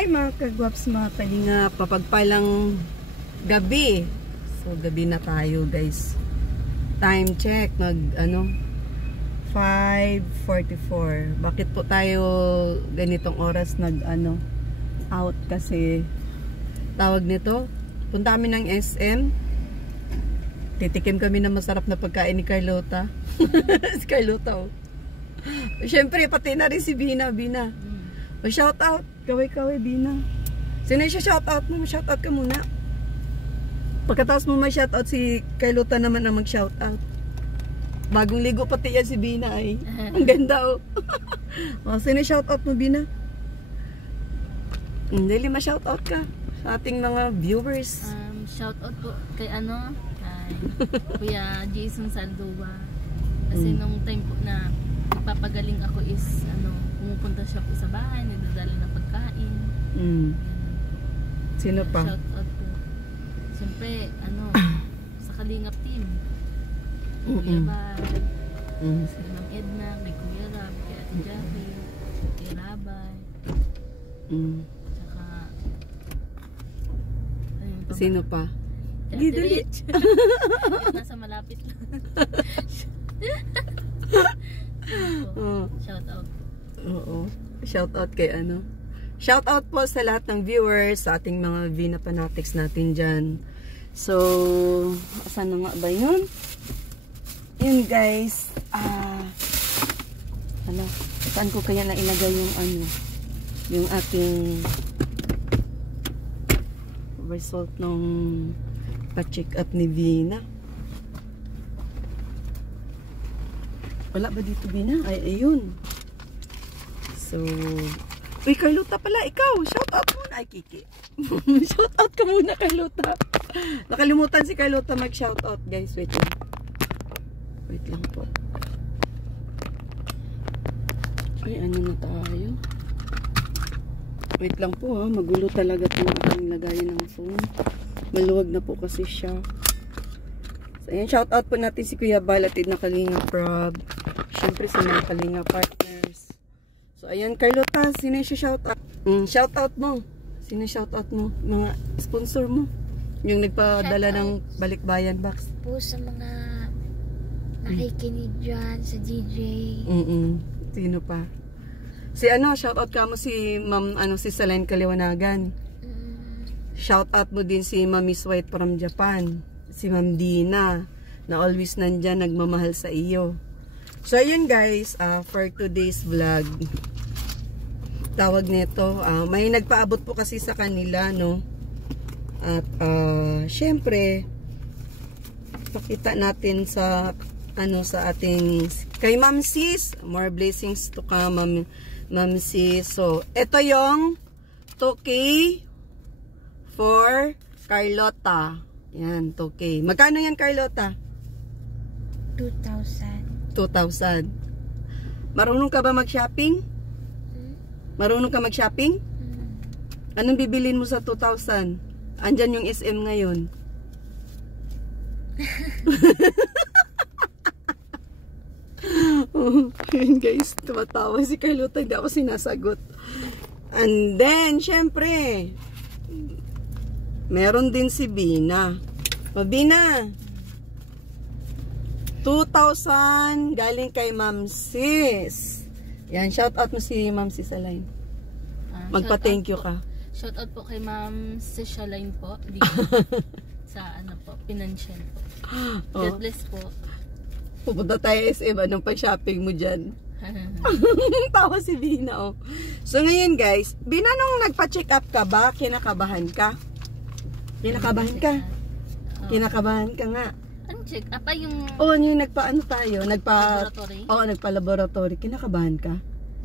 Hi mga kagwaps, mga kalinga, papagpalang gabi. So gabi na tayo guys. Time check, 5:44. Bakit po tayo ganitong oras out? Kasi tawag nito, punta kami ng SM. Titikim kami ng masarap na pagkain ni Carlota. Si Carlota, oh. Siyempre pati na rin si Bina. Shout out, kaway Bina. Sino yung shout out mo? Shout out ka muna. Pagkatapos mo may shout out, si Carlota naman ang mag shout out. Bagong ligo pati yan si Bina ay. Ang ganda, oh. Sino shout out mo, Bina? Dali ma-shout out ka sa ating mga viewers. Shout out po kay kay Kuya Jason Saldova. Kasi nung time po na nagpapagaling ako is pumupunta siya po sa bahay, nagdadala ng pagkain. Sino pa? Shout out po. Siyempre, sa Kalingap team. Kuya Bal, si Ma'am Edna, kay Kuya Rab, kay Ate Jackie, kay Rabay. Tsaka, sino pa? Ate Rich. Nasa malapit lang. Shout out. Oo. Shout out kay Shout out po sa lahat ng viewers, sa ating mga Vina Fanatics natin dyan. So, saan na nga ba yun? Yun guys. Saan ko kaya na ilagay yung ating result nung pa-check up ni Vina. Wala ba dito, Bina? Ay, ayun. So, uy, Carlota pala, ikaw. Shout out muna. Ay, Kiki. Shout out ka muna, Carlota. Nakalimutan si Carlota mag-shout out, guys. Wait lang. Wait lang po. Ay, na tayo? Wait lang po, ha. Magulo talaga itong aking lagayan ng phone. Maluwag na po kasi siya. So, ayan, shout out po natin si Kuya Bal at na Kalinga Prab. Siyempre sa mga Kalinga partners. So, ayan, Carlota, sino yung shout out? Shout out mo. Sino yung shout out mo? Mga sponsor mo. Yung nagpadala ng balikbayan box. Po sa mga nakikinig dyan, sa DJ. Sino pa? Si shout out ka mo si Ma'am, si Salain Kaliwanagan. Shout out mo din si Ma'am Miss White from Japan. Si Ma'am Dina, na always nandyan, nagmamahal sa iyo. So, ayun guys, for today's vlog, tawag nito, may nagpaabot po kasi sa kanila, no? At, syempre, pakita natin sa, sa ating, kay Ma'am Sis, more blessings to come, Ma'am Sis. So, ito yung 2K for Carlota. Yan, 2K. Magkano yan, Carlota? 2,000. Marunong ka ba mag-shopping? Marunong ka mag-shopping? Anong bibilin mo sa 2,000? Andyan yung SM ngayon. Yun guys, tumatawa si Carlota, hindi ako sinasagot. And then, syempre, meron din si Bina. Bina, 2,000 galing kay Ma'am Sis. Yan, shout out mo si Ma'am Sis Alain. Magpa-thank you ka. Shout out po kay Ma'am Sis Alain po. Sa financial po. God bless po. Pupunta tayo SM, anong pa-shopping mo dyan? Tawa si Bina, oh. So ngayon guys, Bina, nung nagpa-check up ka ba, kinakabahan ka? Kinakabahan ka? Kinakabahan ka nga. Anong check up? Yung yung tayo? Laboratory? Oo, nagpa-laboratory. Kinakabahan ka?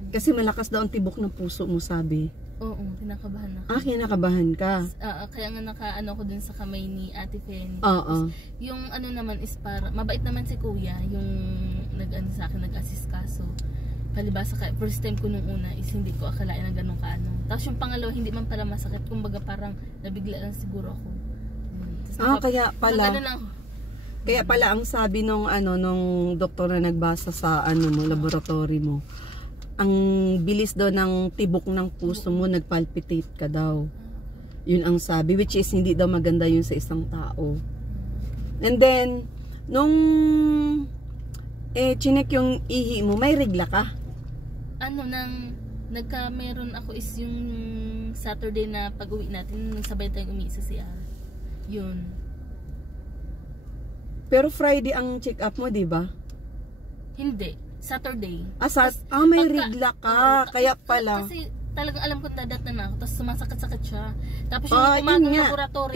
Kasi malakas daw ang tibok ng puso mo, sabi. Oo, kinakabahan ako. Kinakabahan ka. Kaya nga ko dun sa kamay ni Ate Fen. Oo. Yung naman is para, mabait naman si Kuya, yung sa akin, nag-assist ka. So, palibasa ka, first time ko nung una is hindi ko akalain na ganun ka Tapos yung pangalawa, hindi man pala masakit. Kumbaga parang nabigla lang siguro ako. Kaya pala. Kaya pala ang sabi nung doktor na nagbasa sa mo, laboratory mo. ang bilis daw ng tibok ng puso mo, nagpalpitate ka daw. Yun ang sabi, which is hindi daw maganda yun sa isang tao. And then, nung chinek yung ihi mo, may regla ka? Meron ako is yung Saturday na pag-uwi natin, nagsabay tayong uwi sa CR. Yun. Pero Friday ang check-up mo, di ba? Hindi. Saturday. May regla ka. Kaya pala. Kasi talagang alam ko nadatan na ako. Tapos sumasakit-sakit siya. Tapos yung umagang laboratory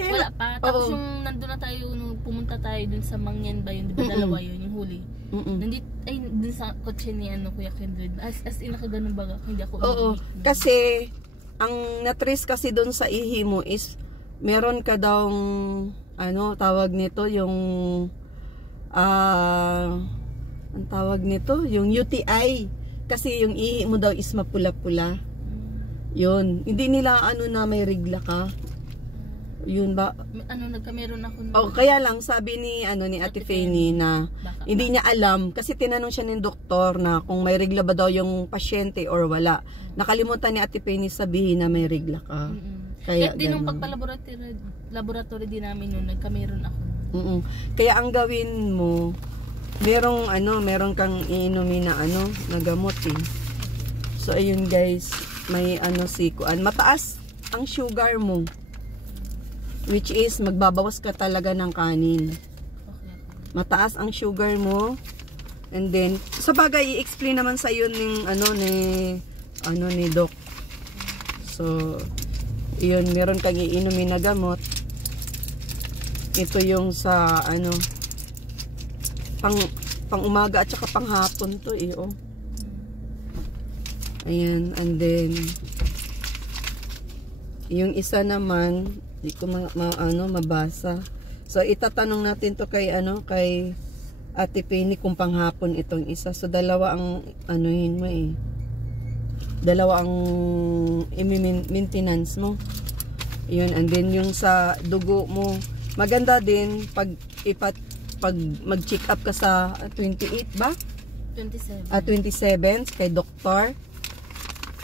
wala pa. Tapos yung nandun na tayo, pumunta tayo dun sa Mangyan ba yun? Di ba dalawa yun, yung huli? Dun sa kotse ni Kuya Kendred. As in, nakaganon baga. Hindi ako kasi ang natrace kasi dun sa ihi mo is meron ka daw tawag nito yung ang tawag nito yung UTI kasi yung ihi mo daw is mapula-pula. Yun, hindi nila na may regla ka. Yun ba? Nagkameron ako. Kaya lang sabi ni Ate Fanny na hindi niya alam kasi tinanong siya ng doktor na kung may regla ba daw yung pasyente or wala. Nakalimutan ni Ate Fanny sabihin na may regla ka. Kaya din nung pagpa-laboratory din namin yun, nagkameron ako. Kaya ang gawin mo, meron kang iinumin na gamot eh. So ayun guys, may mataas ang sugar mo. Which is magbabawas ka talaga ng kanin. Mataas ang sugar mo. And then sa bagay i-explain naman sa iyo ni Doc. So yun, meron kang iinumin na gamot. Ito yung sa pang umaga at saka pang hapon to eh. Ayan, and then yung isa naman hindi ko mabasa. So itatanong natin to kay Ate Penny kung panghapon itong isa. So dalawa ang mo eh. Dalawa ang maintenance mo. Yun, and then yung sa dugo mo, maganda din pag mag-check up ka sa 28 ba? 27. 27 kay doktor.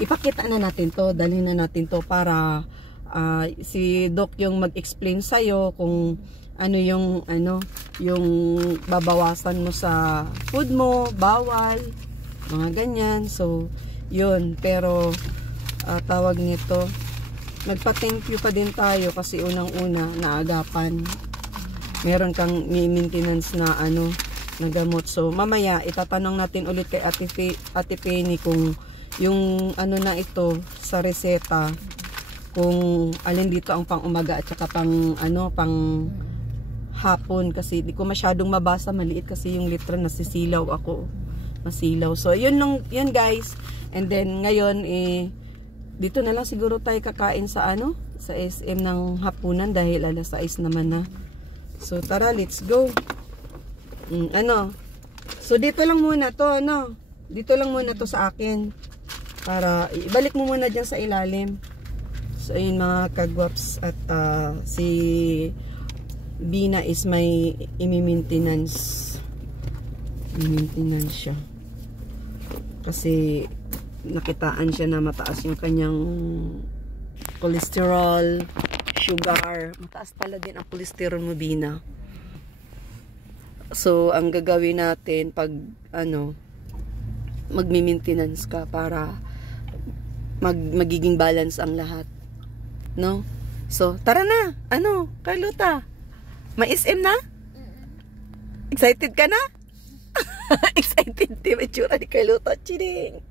Ipakita na natin to, dalhin na natin to para si Doc yung mag-explain sa'yo kung yung babawasan mo sa food mo, bawal, mga ganyan. So, yun. Pero, tawag nito, nagpa-thank you pa din tayo kasi unang-una, naagapan. Meron kang maintenance na na gamot. So, mamaya, itatanong natin ulit kay Ate Penny kung yung na ito sa reseta, kung alin dito ang pang umaga at saka pang hapon kasi di ko masyadong mabasa, maliit kasi yung letra, nasisilaw ako, masilaw. So yun guys, and then ngayon dito na lang siguro tayo kakain sa sa SM ng hapunan dahil alas 6 naman na. So tara, let's go. So dito lang muna to dito lang muna to sa akin para ibalik mo muna dyan sa ilalim. So ayun mga kagwaps, at si Bina is may i-maintenance siya kasi nakitaan siya na mataas yung kanyang cholesterol, sugar. Mataas pala din ang cholesterol mo, Bina. So ang gagawin natin pag magmi-maintenance ka para magiging balance ang lahat, no? So tara na, Carlota, may SM na? Excited ka na? Excited din ang tsura ni Carlota. Chiring.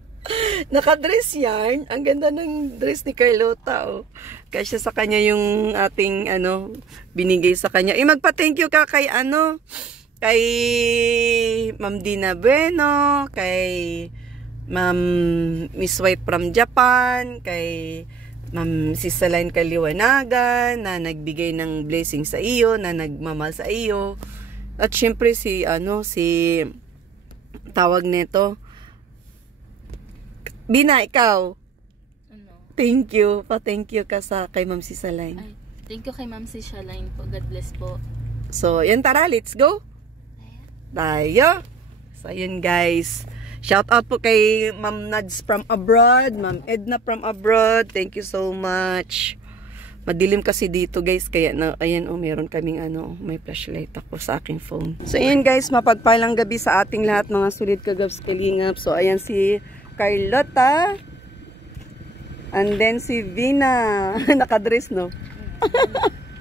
Nakadress yan. Ang ganda ng dress ni Carlota. Kasi sa kanya yung ating binigay sa kanya. Magpa-thank you ka kay kay Ma'am Dina Bueno, kay Ma'am Miss White from Japan, kay Ma'am Sisaline Kaliwanagan na nagbigay ng blessing sa iyo, na nagmamahal sa iyo. At syempre si tawag nito, Bina, ikaw. Thank you. Pa-thank you ka kay Ma'am Sisaline. Thank you kay Ma'am Sisaline po. God bless po. So, yan, tara, let's go. Tayo. So, yun guys. Shout out po kay Ma'am Nads from abroad, Ma'am Edna from abroad. Thank you so much. Madilim kasi dito guys, kaya na, ayan meron kaming may flashlight ako sa aking phone. So ayan guys, mapagpalang gabi sa ating lahat mga sulit kagabs kalingap. So ayan si Carlota. And then si Vina. Nakadress no?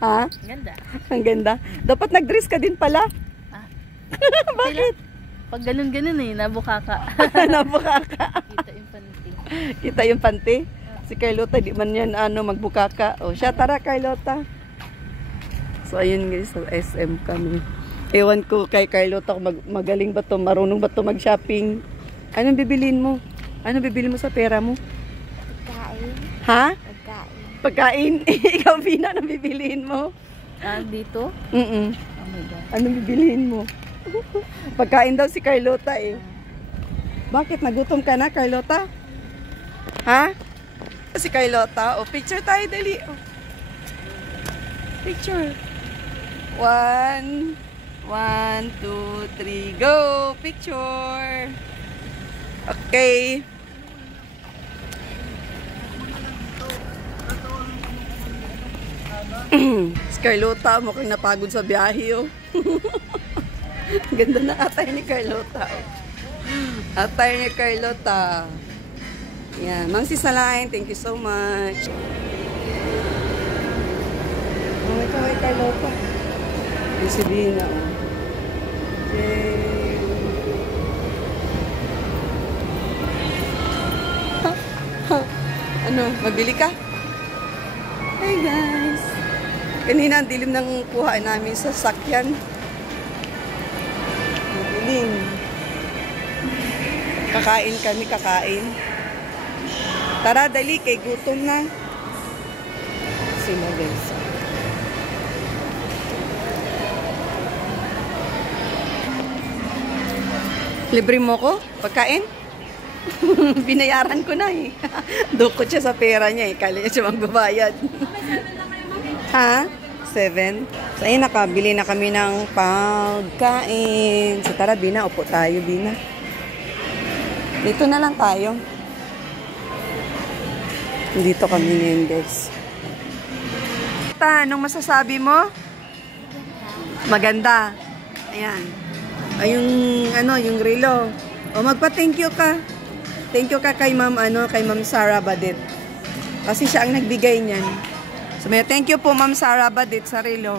Ha? Ganda. Ang ganda. Dapat nagdress ka din pala. Bakit? Pag ganun-ganun nabuka ka. Nabuka ka. Kita yung panty. Kita yung panty? Si Carlota, di man yan magbuka ka. O siya, tara Carlota. So ayun guys, sa SM kami. Ewan ko kay Carlota kung magaling ba to, marunong ba to mag-shopping. Anong bibilin mo? Anong bibilin mo sa pera mo? Pagkain. Ha? Pagkain. Pagkain? Ikaw, Vina, anong bibilin mo? Dito? Oh my God. Anong bibilin mo? Pagkain daw si Carlota eh. Bakit? Nagutom ka na, Carlota? Ha? Si Carlota. O, picture tayo, dali. O. Picture. 1, 2, 3, go! Picture! Okay. Si Carlota, mukhang napagod sa biyahe, oh. Ganda na atay ni Carlota, oh. Atay ni Carlota. Yan. Ma'am Sisalain, thank you so much. Oh, ito ay Carlota. Yung si Vina, oh. Yay. Ano, mabili ka? Hey guys. Kanina ang dilim ng kuha namin sa sakyan. Mabiling. Kakain kami, kakain. Tara, dali, kay gutom na. Sila guys. Libre mo ko? Pagkain? Binayaran ko na eh. Dukot siya sa pera niya eh. Kala niya siya magbabayad. Ha? 7? So ayun, nakabili na kami ng pagkain. So tara, Bina, upo tayo, Bina. Dito na lang tayo. Dito kami ngayon, guys. Anong masasabi mo? Maganda. Ayan. Ay, yung relo. O, magpa-thank you ka. Thank you ka kay kay Ma'am Sarah Badit. Kasi siya ang nagbigay niyan. So, may thank you po, Ma'am Sarah Badit, sa relo.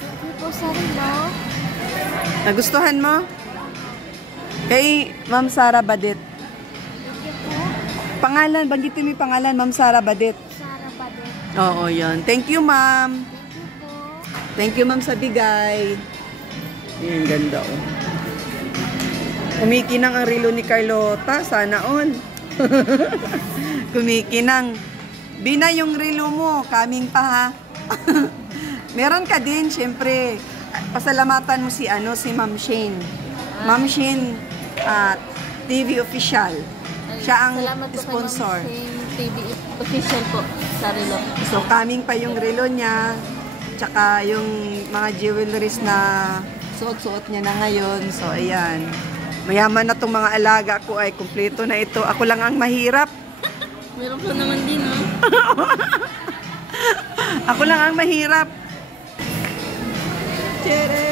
Thank you po sa relo. Nagustuhan mo? Kay Ma'am Sarah Badit. Thank you po. Pangalan, banggitin mo yung pangalan, Ma'am Sarah Badit. Sarah Badit. Oo, yan. Thank you, Ma'am. Thank you po. Thank you, Ma'am, sa bigay. Yan, ganda, oh. Kumikinang ang relo ni Carlota. Sana all. Kumikinang. Bina, yung relo mo. Kaming pa, ha? Meron ka din, syempre. Pasalamatan mo si Ma'am Shane. Ma'am Shane TV official. Siya ang Salamat po sponsor. kay Ma'am Shane TV official po sa relo. So, kaming pa yung relo niya. Tsaka yung mga jewelries na suot-suot niya na ngayon. So, ayan. Mayaman na itong mga alaga ko ay kumpleto na ito. Ako lang ang mahirap. Meron po naman din, ha? Ako lang ang mahirap. Tiyere!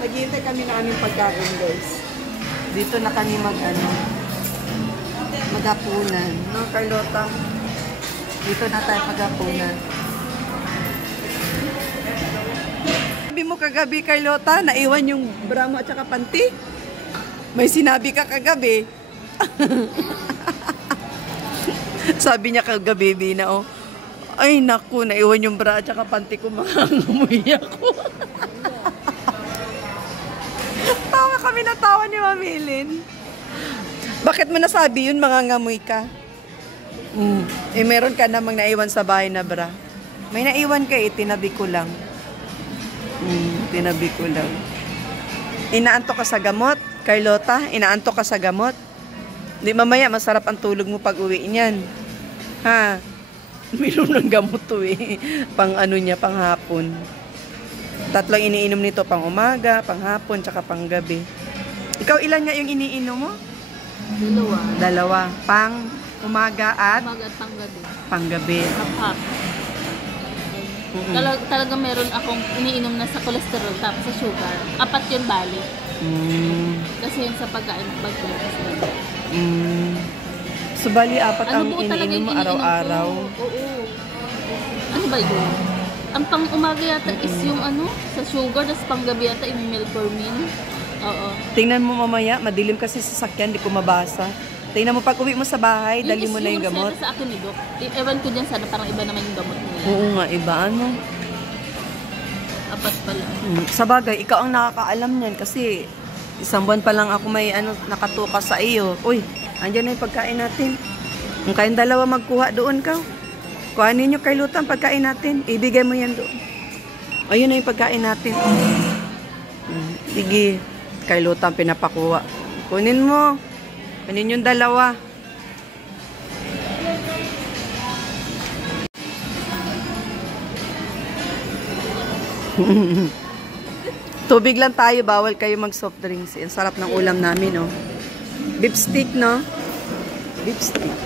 Naghihintay kami na aming pagkain, guys. Dito na kami maghapunan. No, Carlota? Dito na tayo maghapunan. Sabi mo kagabi, Carlota, naiwan yung bra mo at saka panty? May sinabi ka kagabi. Sabi niya kagabi, Bina, oh. Ay, naku, naiwan yung bra at saka panty ko, mangangamoy ako. Tawa kami na tawa ni Mamilin. Bakit mo nasabi yun, mangangamoy ka? Eh, meron ka namang naiwan sa bahay na bra. May naiwan ka eh, tinabi ko lang. Tinabi ko lang. Inaantok ka sa gamot, Carlota? Inaantok ka sa gamot? Di mamaya, masarap ang tulog mo pag uwi niyan. Ha? Minom ng gamot to eh. Pang pang hapon. Tatlong iniinom nito, pang umaga, pang hapon, tsaka pang gabi. Ikaw, ilan nga yung iniinom mo? Dalawa. Dalawa. Pang umaga at Umaga at panggabi. panggabi. Half-half. Talaga meron akong iniinom na sa cholesterol tapos sa sugar. 4 yun bali. Kasi yun sa pagkain pagkulas. So, bali, 4 ang buo talaga iniinom mo yung araw-araw. ko. Oo. Ano ba yun? Ang pang umaga yata is yung sa sugar, tapos pang gabi yata yung melformin. Oo. Tingnan mo mamaya, madilim kasi sa sakyan, di ko mabasa. Tingnan mo pag uwi mo sa bahay, dali mo na yung gamot. Yung sa akin ni Doc. Ewan ko dyan sana, parang iba naman yung gamot nila. Oo nga, iba. Ano? 4 pala. Sa bagay, ikaw ang nakakaalam niyan kasi isang buwan pa lang ako may nakatuka sa iyo. Uy, andyan na yung pagkain natin. Kung kayong dalawa magkuha doon ka. Kuhanin nyo kay Luta ang pagkain natin. Ibigay mo yan doon. Ayun na yung pagkain natin. Sige, kay Luta ang pinapakuha. Kunin mo. Kunin yung dalawa. Tubig lang tayo, bawal kayo mag soft drinks. Ang sarap ng ulam namin, oh. Beef stick, no? Beef stick.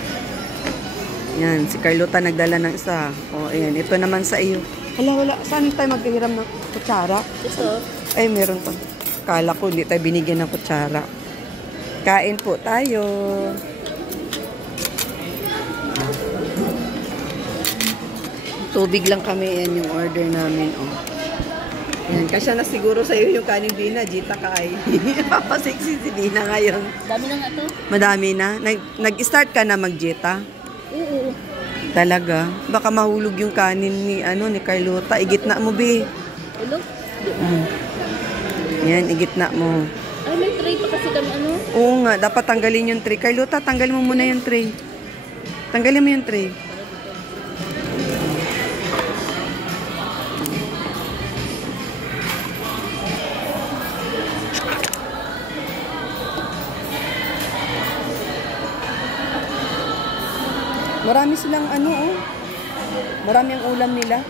Yan, si Carlota nagdala ng isa. O, ayan, ito naman sa iyo. Wala. Saan tayo maghihiram ng kutsara? Ito. Ay, meron pa. Kala ko, hindi tayo binigyan ng kutsara. Kain po tayo. Tubig lang kami, yan yung order namin, oh. Yan, kasya na siguro sa iyo yung kanin Dina, Jita ka ay. Papasiksi si Dina ngayon. Dami na nga to. Madami na. Nag-start ka na mag-Jita? Oo. Talaga? Baka mahulog yung kanin ni Carlota. Igitna mo, be. Ulog? Yan, igitna mo. Ay, may tray pa kasi kami Oo nga, dapat tanggalin yung tray. Carlota, tanggalin mo muna yung tray. Tanggalin mo yung tray. Marami silang oh. Marami ang ulam nila.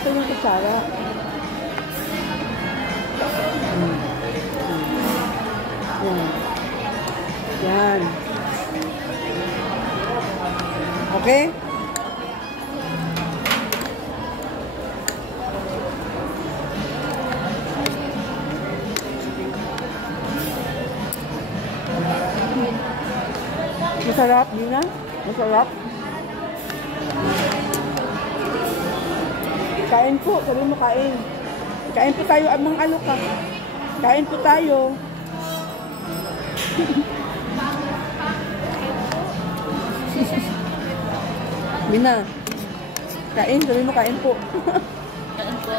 Ito yung kutsara. Yan. Okay? Masarap, Dina? Masarap? Kain po, sabi mo kain. Kain po tayo, amang alok ka. Kain po tayo. Mina, kain, sabi mo kain po. Kain po.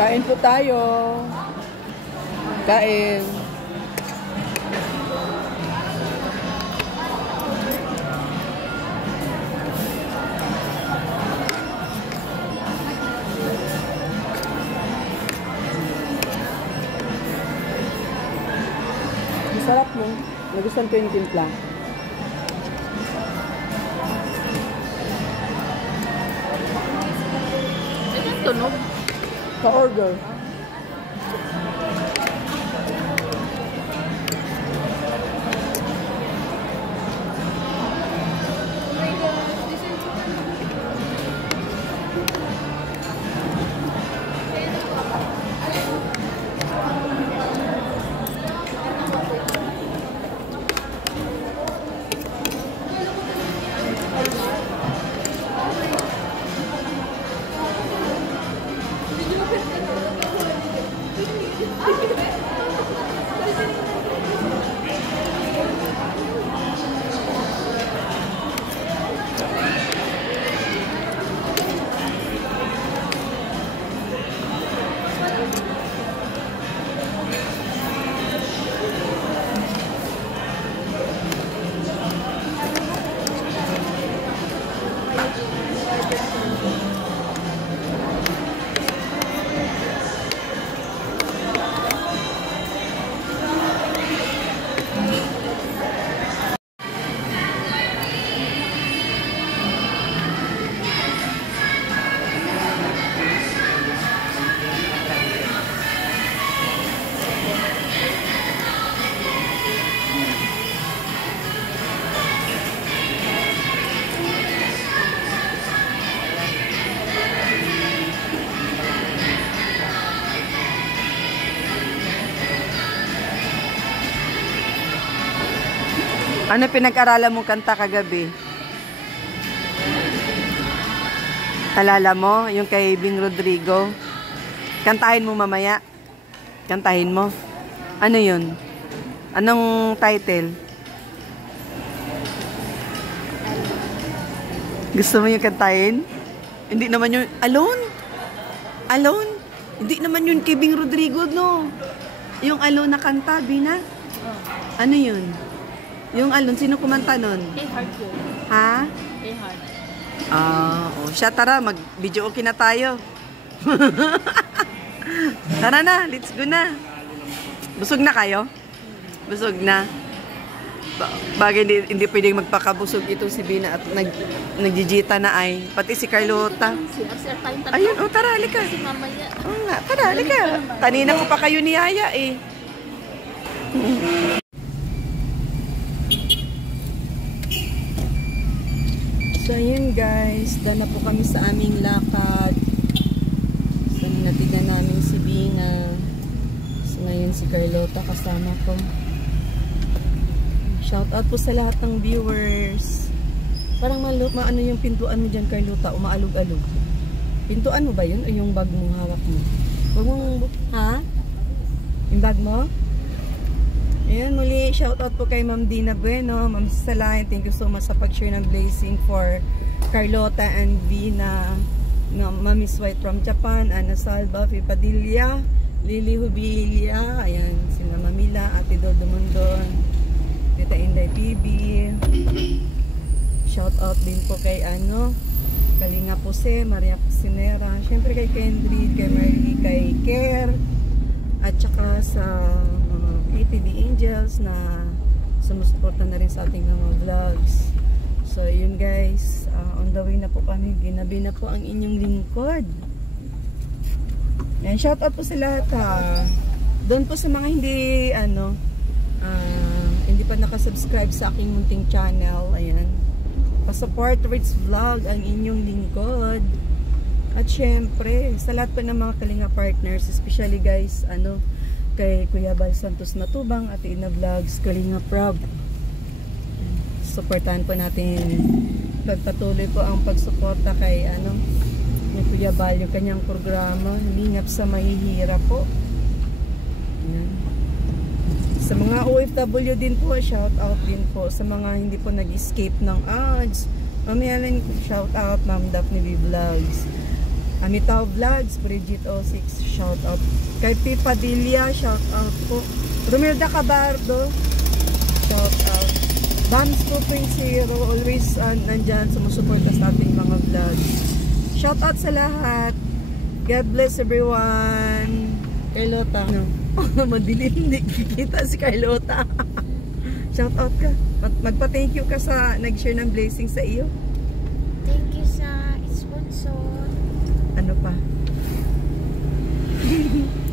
Kain po tayo. Kain. Masarap mo. Nagustuhan ko yung timpla. Ito yung tunog. Pa-order. Ano pinag-aralan mong kanta kagabi? Alala mo? Yung kay Bing Rodrigo? Kantahin mo mamaya. Kantahin mo. Ano yun? Anong title? Gusto mo yung kantahin? Hindi naman yung Alone? Alone? Hindi naman yun kay Bing Rodrigo, no? Yung Alone na kanta, Bina? Ano yun? Yung Alone, sino kumanta nun? Hey Heart yun. Ha? Hey Heart. Siya, tara, mag-video okay na tayo. Tara na, let's go na. Busog na kayo? Busog na. Bagay hindi pwedeng magpakabusog ito si Bina at nagjijita na ay. Pati si Carlota. Ayun, tara, halika. Si mamaya. Oo nga, tara, halika. Kanina ko pa kayo niyaya eh. So, ayun guys, doon na po kami sa aming lakad. So, natignan namin si Bina. So, ngayon si Carlota kasama ko. Shout out po sa lahat ng viewers. Parang maano yung pintuan mo dyan, Carlota, umaalog-alog. Pintuan mo ba yun o yung bag mong hawak mo? Bag mong, ha? Yung bag mo? Ayan, muli, shoutout po kay Ma'am Dina Bueno, Ma'am Salay, thank you so much sa pag-share ng blessing for Carlota and Vina, Ma'am Miss White from Japan, Ana Salva, Padilla, Lily Hubilia, ayan, sila Mamila, Ate Dodo Mondon, Tita Inday TV, shoutout din po kay Kalinga Pose, Maria Pusinera, syempre kay Kendrid, kay Marley, kay Care, at saka sa ATD Angels na sumusuporta na rin sa ating mga vlogs. So yun guys, on the way na po kami, ginabi na po ang inyong lingkod. Yan, shout out po sa lahat ha. Doon po sa mga hindi pa nakasubscribe sa aking munting channel, ayan, pa-support Rich Vlog ang inyong lingkod. At syempre, sa lahat po ng mga Kalinga partners, especially guys, kay Kuya Bal Santos Matubang, Ate Ina Vlogs, Kalinga Prab. Supportahan po natin, pagpatuloy po ang pagsuporta kay ni Kuya Bal, yung kanyang programa, Lingap sa Mahihirap po. Ayan. Sa mga OFW din po, shout out din po. Sa mga hindi po nag-escape ng ads, mamaya lang shout out, Ma'am Daphne V Vlogs. Amitaw Vlogs, Bridget 06, shout out. Kay Pipa Dilia, shout out po. Romelda Cabardo, shout out. Bams 2.0, always nandyan, sumusuporta sa ating mga vlogs. Shout out sa lahat. God bless everyone. Carlota. Madilim, hindi kikita si Carlota. Shout out ka. Magpa-thank you ka sa nag-share ng blessing sa iyo. Thank you sa sponsor. Ano pa?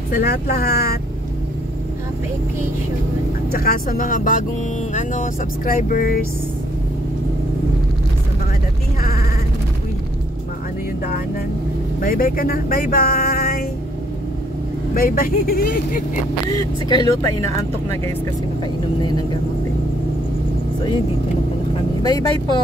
Sa lahat-lahat. Happy occasion. At saka sa mga bagong subscribers. Sa mga datihan. Uy, maano yung daanan. Bye-bye ka na. Bye-bye. Bye-bye. Si Carlota inaantok na guys kasi makainom na yun ng gamot eh. So yun, dito na pala kami. Bye-bye po.